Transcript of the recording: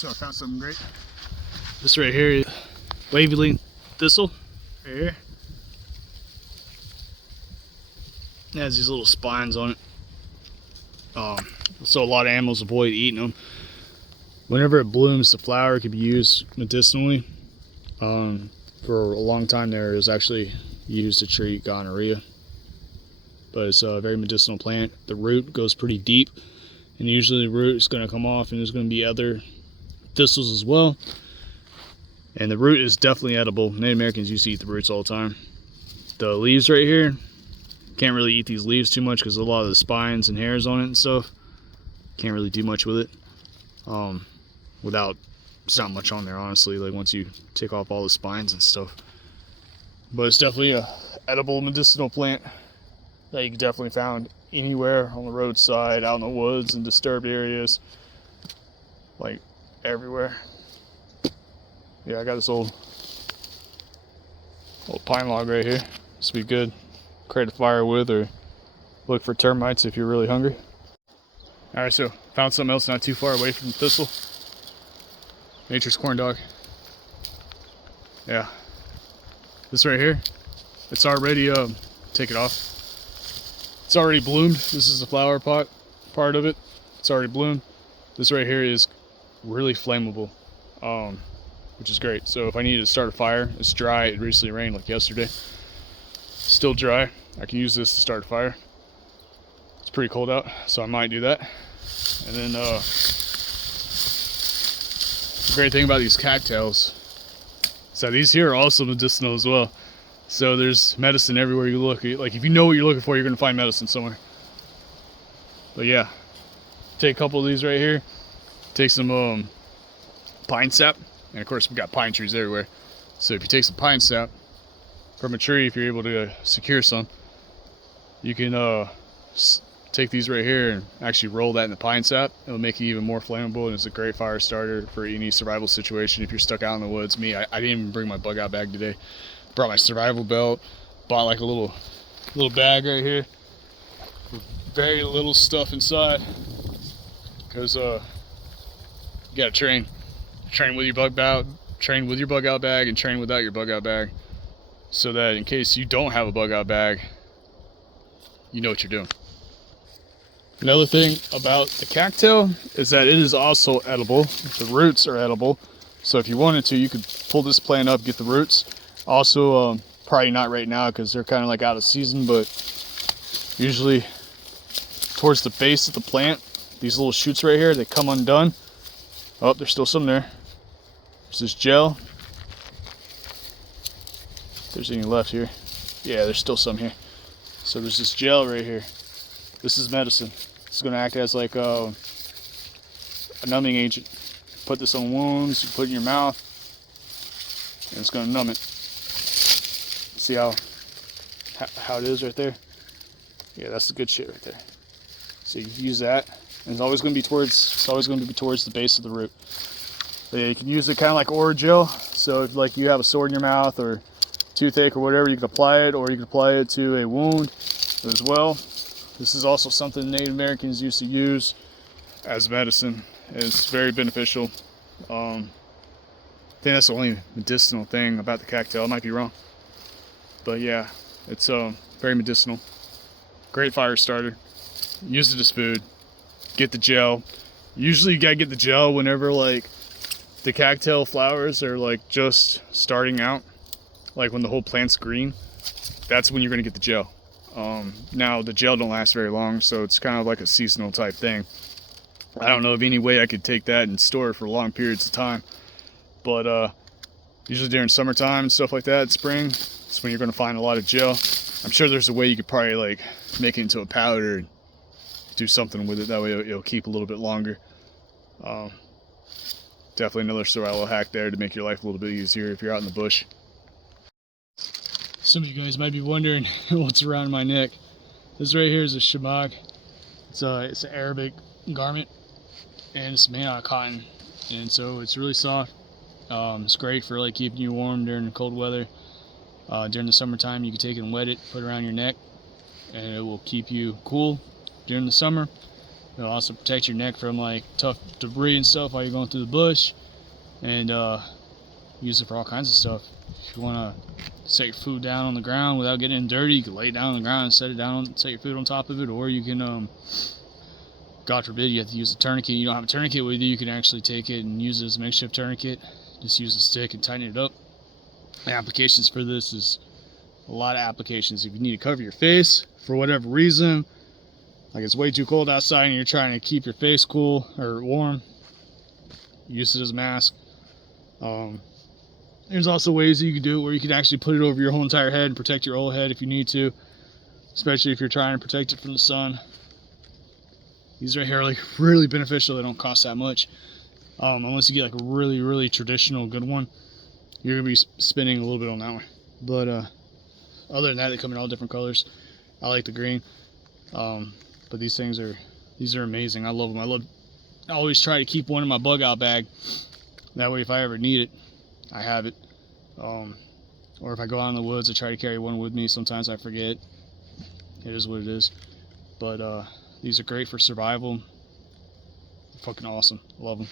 So I found something great. This right here is wavy thistle, right here. It has these little spines on it. So a lot of animals avoid eating them. Whenever it blooms, the flower can be used medicinally. For a long time there, it was actually used to treat gonorrhea. But it's a very medicinal plant. The root goes pretty deep, and usually the root is going to come off, and there's going to be other thistles as well. And the root is definitely edible. Native Americans used to eat the roots all the time. The leaves right here, can't really eat these leaves too much because a lot of the spines and hairs on it and stuff. Can't really do much with it. It's not much on there, honestly, like once you take off all the spines and stuff. But it's definitely a edible medicinal plant that you can definitely found anywhere on the roadside, out in the woods, in disturbed areas, like everywhere. Yeah, I got this old pine log right here. This would be good. Create a fire with, or look for termites if you're really hungry. Alright, so found something else not too far away from the thistle. Nature's corn dog. Yeah. This right here, it's already, take it off. It's already bloomed. This is the flower pot part of it. It's already bloomed. This right here is really flammable, which is great. So if I needed to start a fire, it's dry. It recently rained like yesterday. Still dry. I can use this to start a fire. It's pretty cold out, so I might do that. And then the great thing about these cattails is that these here are also medicinal as well. So there's medicine everywhere you look. Like if you know what you're looking for, you're gonna find medicine somewhere. But yeah, take a couple of these right here. Take some pine sap, and of course we've got pine trees everywhere. So if you take some pine sap from a tree, if you're able to secure some, you can take these right here and actually roll that in the pine sap. It'll make it even more flammable, and it's a great fire starter for any survival situation if you're stuck out in the woods. Me, I didn't even bring my bug out bag today. Brought my survival belt, bought like a little bag right here with very little stuff inside, because you gotta train with your bug out, train with your bug out bag, and train without your bug out bag, so that in case you don't have a bug out bag, you know what you're doing. Another thing about the cattail is that it is also edible. The roots are edible, so if you wanted to, you could pull this plant up, get the roots. Also, probably not right now because they're kind of like out of season, but usually towards the base of the plant, these little shoots right here, they come undone. Oh, there's still some there. There's this gel. If there's any left here. Yeah, there's still some here. So there's this gel right here. This is medicine. It's going to act as like a numbing agent. Put this on wounds, you put it in your mouth, and it's going to numb it. See how it is right there? Yeah, that's the good shit right there. So you can use that, and it's always going to be towards the base of the root. But yeah, you can use it kind of like Orajel. So if like you have a sore in your mouth or toothache or whatever, you can apply it, or you can apply it to a wound as well. This is also something Native Americans used to use as medicine. It's very beneficial. I think that's the only medicinal thing about the cattail. I might be wrong, but yeah, it's very medicinal. Great fire starter. Use it as food. Get the gel. Usually you gotta get the gel whenever like the cattail flowers are like just starting out, like when the whole plant's green. That's when you're gonna get the gel. Now the gel don't last very long, so it's kind of like a seasonal type thing. I don't know of any way I could take that and store it for long periods of time, but usually during summertime and stuff like that, spring, it's when you're going to find a lot of gel. I'm sure there's a way you could probably like make it into a powder and do something with it, that way it'll keep a little bit longer. Definitely another survival hack there to make your life a little bit easier if you're out in the bush. Some of you guys might be wondering what's around my neck. This right here is a shabag. It's an Arabic garment, and it's made out of cotton, and so it's really soft. It's great for like keeping you warm during the cold weather. During the summertime, you can take it and wet it, put it around your neck, and it will keep you cool during the summer. It'll also protect your neck from like tough debris and stuff while you're going through the bush, and use it for all kinds of stuff. If you want to set your food down on the ground without getting dirty, you can lay it down on the ground and set it down, set your food on top of it, or you can, God forbid, you have to use a tourniquet. You don't have a tourniquet with you, you can actually take it and use it as a makeshift tourniquet. Just use a stick and tighten it up. The applications for this is a lot of applications. If you need to cover your face for whatever reason, like it's way too cold outside and you're trying to keep your face cool or warm, use it as a mask. There's also ways that you can do it where you can actually put it over your whole entire head and protect your whole head if you need to, especially if you're trying to protect it from the sun. These right here are like really beneficial. They don't cost that much, unless you get like a really traditional good one. You're gonna be spending a little bit on that one, but other than that, they come in all different colors. I like the green, but these are amazing. I love them. I always try to keep one in my bug out bag. That way, if I ever need it, I have it. Or if I go out in the woods, I try to carry one with me. Sometimes I forget. It is what it is. But these are great for survival. They're fucking awesome. Love them.